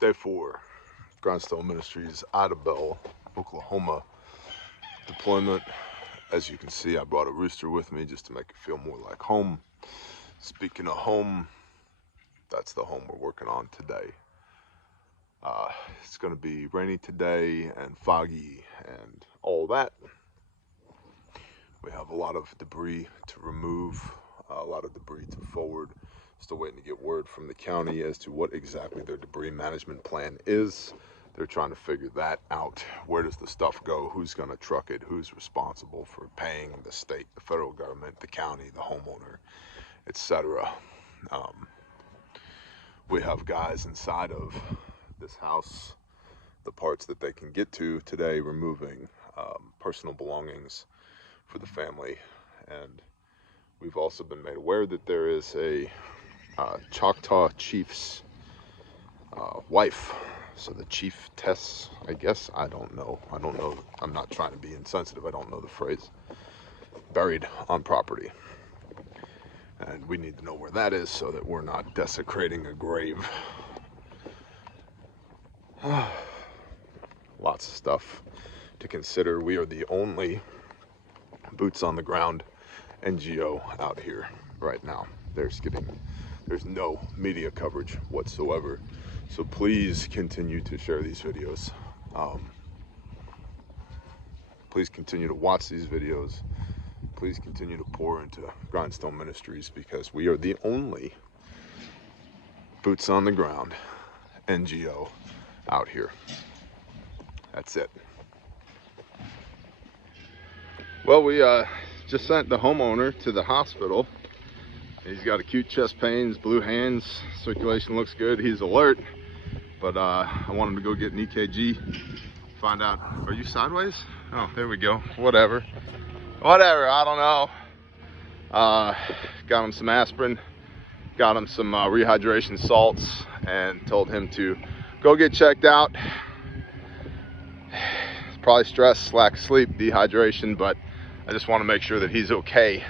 Day 4, Grindstone Ministries, Idabel, Oklahoma deployment. As you can see, I brought a rooster with me just to make it feel more like home. Speaking of home, that's the home we're working on today. It's going to be rainy today and foggy and all that. We have a lot of debris to remove, a lot of debris to forward. Still waiting to get word from the county as to what exactly their debris management plan is. They're trying to figure that out. Where does the stuff go? Who's going to truck it? Who's responsible for paying the state, the federal government, the county, the homeowner, etc. We have guys inside of this house, the parts that they can get to today, removing personal belongings for the family. And we've also been made aware that there is a Choctaw chief's wife. So the chiefess, I guess, I don't know. I'm not trying to be insensitive. I don't know the phrase. Buried on property. And we need to know where that is so that we're not desecrating a grave. Lots of stuff to consider. We are the only boots on the ground NGO out here right now. There's no media coverage whatsoever. So please continue to share these videos. Please continue to watch these videos. Please continue to pour into Grindstone Ministries, because we are the only boots on the ground NGO out here. That's it. Well, we just sent the homeowner to the hospital. He's got acute chest pains, blue hands, circulation looks good, he's alert. But I want him to go get an EKG, find out, are you sideways? Oh, there we go, whatever, I don't know. Got him some aspirin, got him some rehydration salts, and told him to go get checked out. Probably stress, lack of sleep, dehydration, but I just want to make sure that he's okay,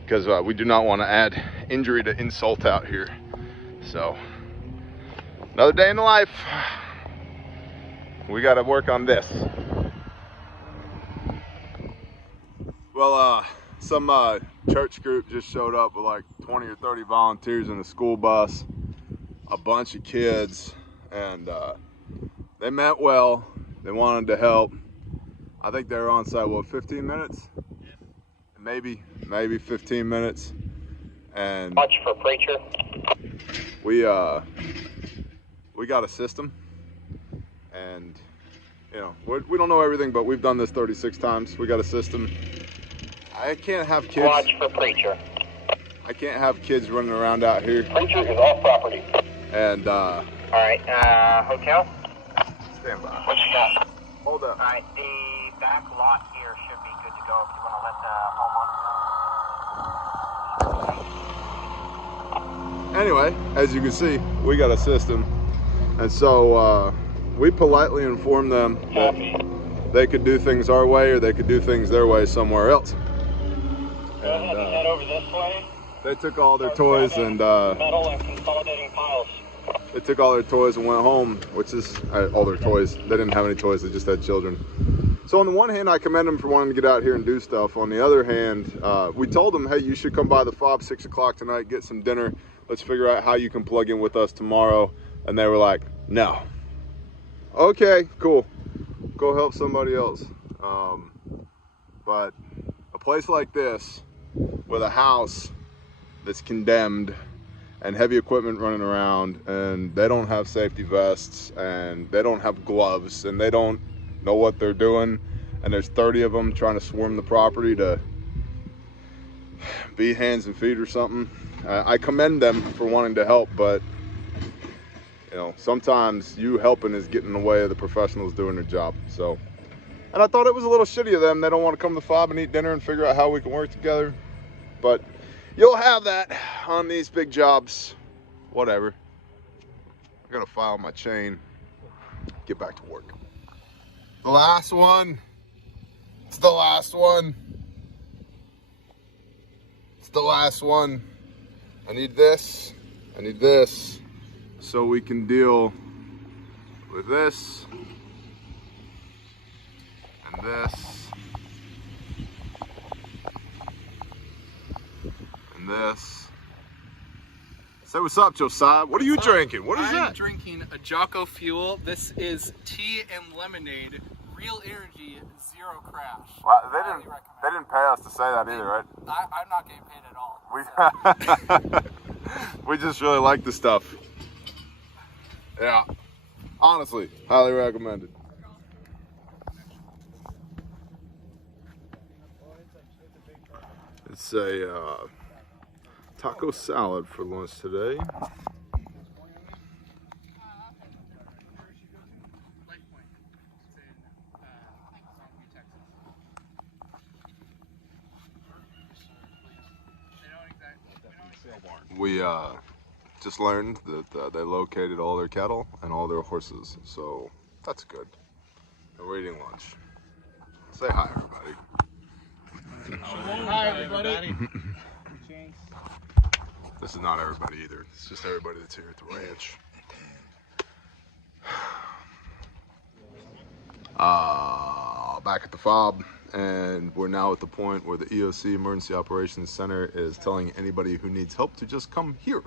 because we do not want to add injury to insult out here. So, another day in the life. We got to work on this. Well, some church group just showed up with like 20 or 30 volunteers in a school bus, a bunch of kids, and they meant well. They wanted to help. I think they were on site, what, 15 minutes? Maybe 15 minutes. And watch for preacher. We got a system, and you know, we don't know everything, but we've done this 36 times. We got a system. I can't have kids. Watch for preacher. I can't have kids running around out here. Preacher is off property. And all right, hotel. Stand by. What you got? Hold up. All right, the back lot here should be good to go if you want to let the homeowner know. Anyway, as you can see, we got a system, and so we politely informed them that they could do things our way or they could do things their way somewhere else. Go ahead and head over this way. They took all their toys and metal and consolidating piles. They took all their toys and went home, which is all their toys. They didn't have any toys, they just had children. So on the one hand, I commend them for wanting to get out here and do stuff. On the other hand, we told them, hey, you should come by the fob 6 o'clock tonight, get some dinner. Let's figure out how you can plug in with us tomorrow. And they were like, no. Okay, cool. Go help somebody else. But a place like this, with a house that's condemned and heavy equipment running around, and they don't have safety vests, and they don't have gloves, and they don't know what they're doing, and there's 30 of them trying to swarm the property to be hands and feet or something. I commend them for wanting to help, but you know, sometimes you helping is getting in the way of the professionals doing their job. So, and I thought it was a little shitty of them. They don't want to come to the fob and eat dinner and figure out how we can work together. But you'll have that on these big jobs. Whatever. I gotta file my chain. Get back to work. The last one. It's the last one. It's the last one. I need this. I need this. So we can deal with this and this and this. Say what's up, Josiah. What are you drinking? What is that? I'm drinking a Jocko Fuel. This is tea and lemonade. Real energy, zero crash. Well, they didn't pay us to say that either, right? I'm not getting paid at all. We just really like the stuff. Yeah. Honestly, highly recommended. It's a taco salad for lunch today. We just learned that they located all their cattle and all their horses, so that's good. And we're eating lunch. Say hi, everybody. Hi, everybody. This is not everybody either. It's just everybody that's here at the ranch. Back at the fob, and we're now at the point where the EOC Emergency Operations Center is telling anybody who needs help to just come here.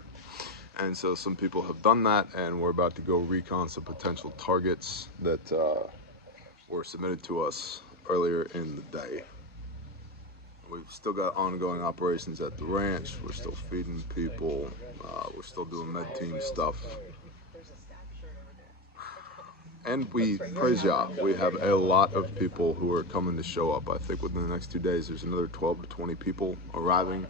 And so some people have done that, and we're about to go recon some potential targets that were submitted to us earlier in the day. We've still got ongoing operations at the ranch. We're still feeding people. We're still doing med team stuff. And we, praise Yah, we have a lot of people who are coming to show up. I think within the next 2 days, there's another 12 to 20 people arriving.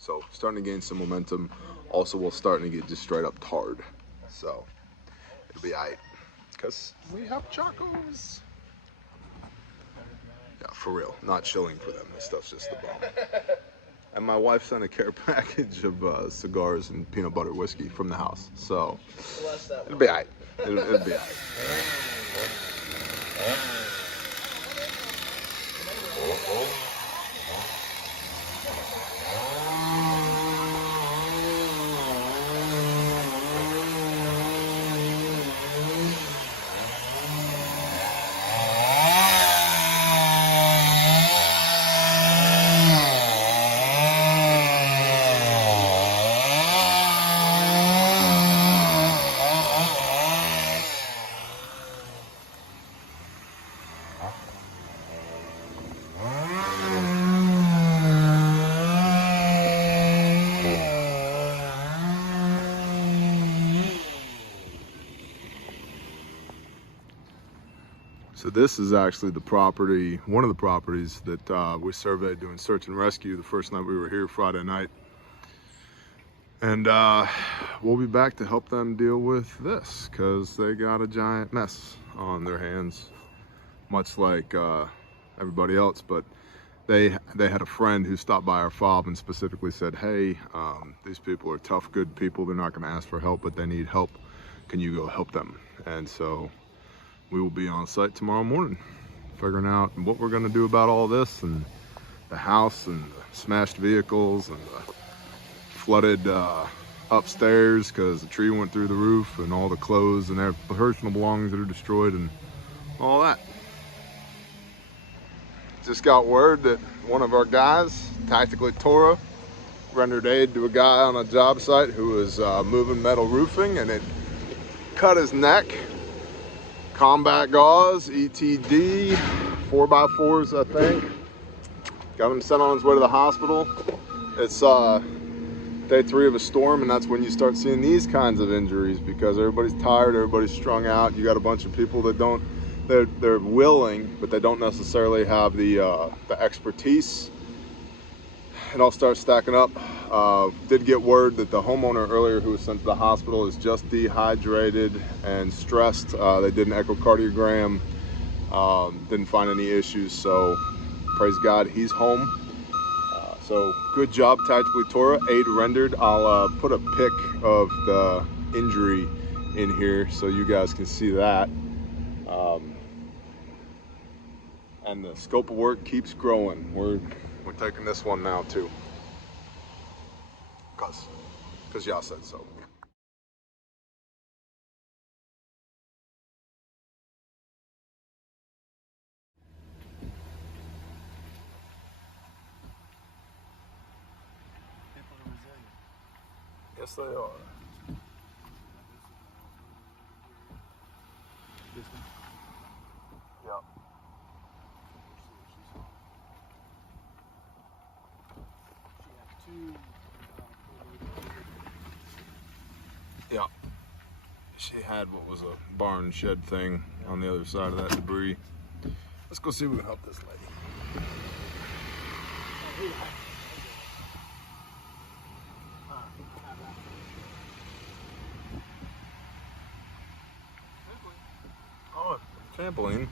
So starting to gain some momentum. Also, we're starting to get just straight up tarred. So it'll be aight, because we have chacos. Yeah, for real. Not shilling for them. This stuff's just the bomb. And my wife sent a care package of cigars and peanut butter whiskey from the house. So it'll be aight. It'll be aight. So this is actually the property, one of the properties that we surveyed doing search and rescue the first night we were here, Friday night. And we'll be back to help them deal with this, because they got a giant mess on their hands, much like everybody else. But they had a friend who stopped by our fob and specifically said, hey, these people are tough, good people. They're not going to ask for help, but they need help. Can you go help them? And so we will be on site tomorrow morning, figuring out what we're going to do about all this, and the house, and the smashed vehicles, and the flooded upstairs because the tree went through the roof, and all the clothes and their personal belongings that are destroyed, and all that. Just got word that one of our guys, tactically Torah, rendered aid to a guy on a job site who was moving metal roofing, and it cut his neck. Combat gauze, ETD, 4x4s, I think. Got him sent on his way to the hospital. It's day 3 of a storm, and that's when you start seeing these kinds of injuries, because everybody's tired, everybody's strung out. You got a bunch of people that don't, they're willing, but they don't necessarily have the expertise. It all starts stacking up. Did get word that the homeowner earlier who was sent to the hospital is just dehydrated and stressed. They did an echocardiogram, didn't find any issues, so praise God, he's home. So good job, Tactically Torah, aid rendered. I'll put a pic of the injury in here so you guys can see that. And the scope of work keeps growing. We're taking this one now too, because y'all said so. Yes, they are. Yep. Yeah. She had what was a barn shed thing on the other side of that debris. Let's go see if we can help this lady. Oh, trampoline.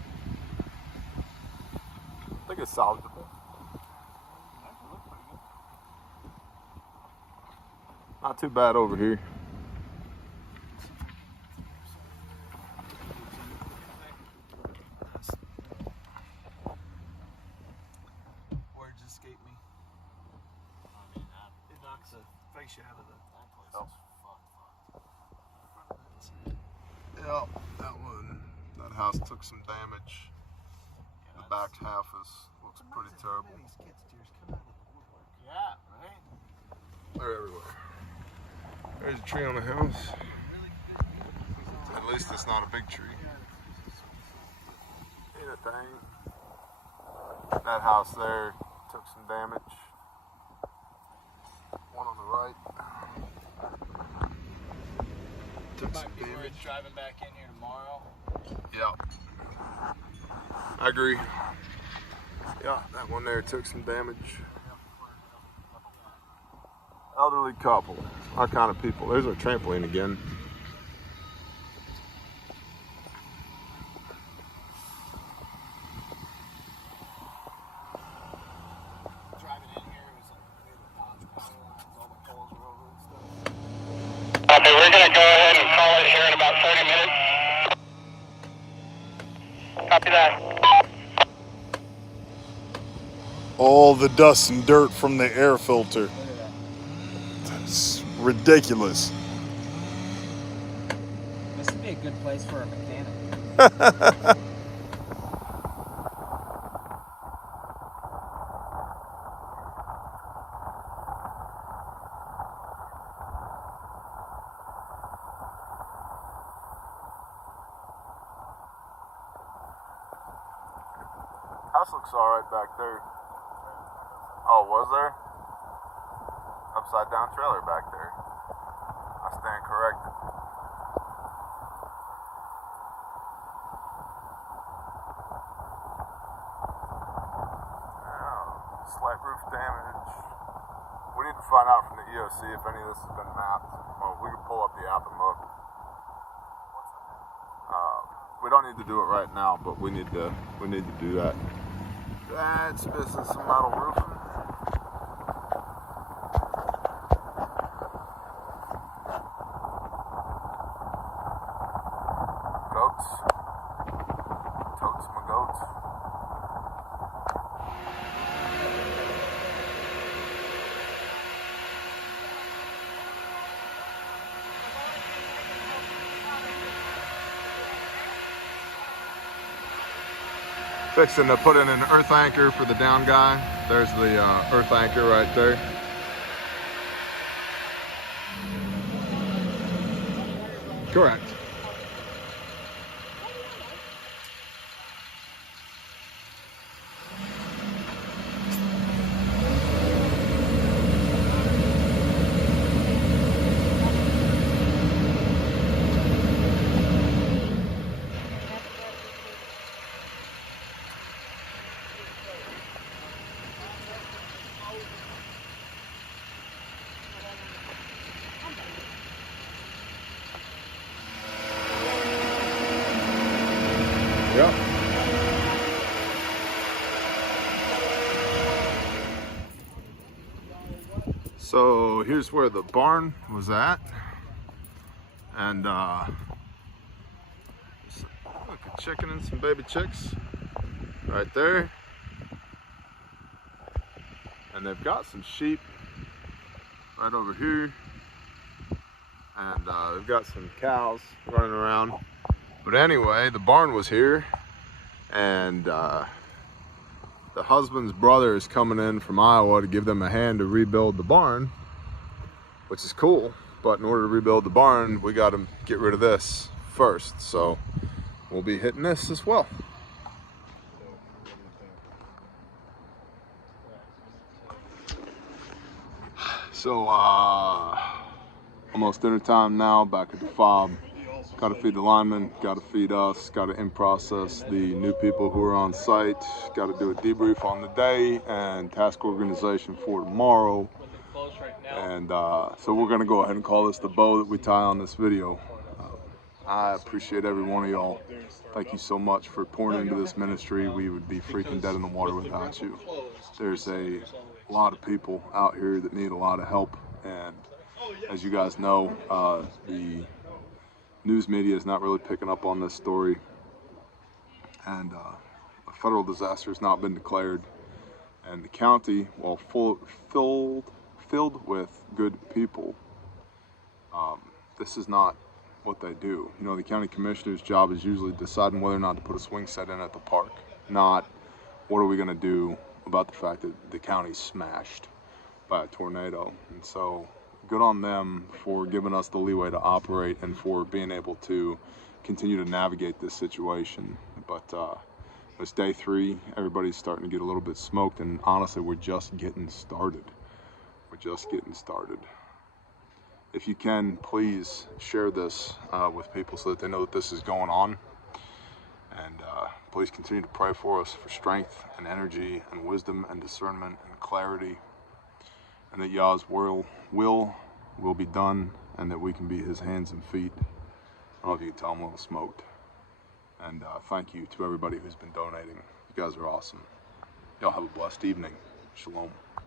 I think it's salvageable. Not too bad over here. Words escape me. I mean, it knocks the face out of that place. Yeah, that house took some damage. The back half looks pretty terrible. Yeah, right? They're everywhere. There's a tree on the house. At least it's not a big tree. Ain't a thing. That house there took some damage. One on the right. Took some Might be worth damage. driving back in here tomorrow. Yeah. I agree. Yeah, that one there took some damage. Elderly couple, our kind of people. There's our trampoline again. Driving in here, it was like we had the Dodge power lines, all the poles were over and stuff. Okay, we're going to go ahead and call it here in about 30 minutes. Copy that. All the dust and dirt from the air filter. That's ridiculous. This would be a good place for a mechanic. House looks alright back there. Oh, was there? Upside down trailer back there. I stand corrected. Oh, slight roof damage. We need to find out from the EOC if any of this has been mapped. Well, we can pull up the app and look. We don't need to do it right now, but we need to do that. That's missing some metal roofing. Goats. Totes my goats. Fixing to put in an earth anchor for the down guy. There's the earth anchor right there. Correct. Yep. So here's where the barn was at, and look, a chicken and some baby chicks right there, and they've got some sheep right over here, and they've got some cows running around. But anyway, the barn was here, and the husband's brother is coming in from Iowa to give them a hand to rebuild the barn, which is cool. but in order to rebuild the barn, we got to get rid of this first. So we'll be hitting this as well. So almost dinner time now, back at the fob. Got to feed the linemen, got to feed us, got to in process the new people who are on site, got to do a debrief on the day and task organization for tomorrow. And so we're going to go ahead and call this the bow that we tie on this video. I appreciate every one of y'all. Thank you so much for pouring into this ministry. We would be freaking dead in the water without you. There's a lot of people out here that need a lot of help, and as you guys know, the news media is not really picking up on this story, and a federal disaster has not been declared, and the county, while filled with good people, this is not what they do. You know, the county commissioner's job is usually deciding whether or not to put a swing set in at the park, not what are we going to do about the fact that the county's smashed by a tornado. And so good on them for giving us the leeway to operate and for being able to continue to navigate this situation. But it's day 3, everybody's starting to get a little bit smoked, and honestly, we're just getting started. We're just getting started. If you can, please share this with people so that they know that this is going on. And please continue to pray for us for strength and energy and wisdom and discernment and clarity, and that Yah's will be done, and that we can be his hands and feet. I don't know if you can tell I'm a little smoked. And thank you to everybody who's been donating. You guys are awesome. Y'all have a blessed evening. Shalom.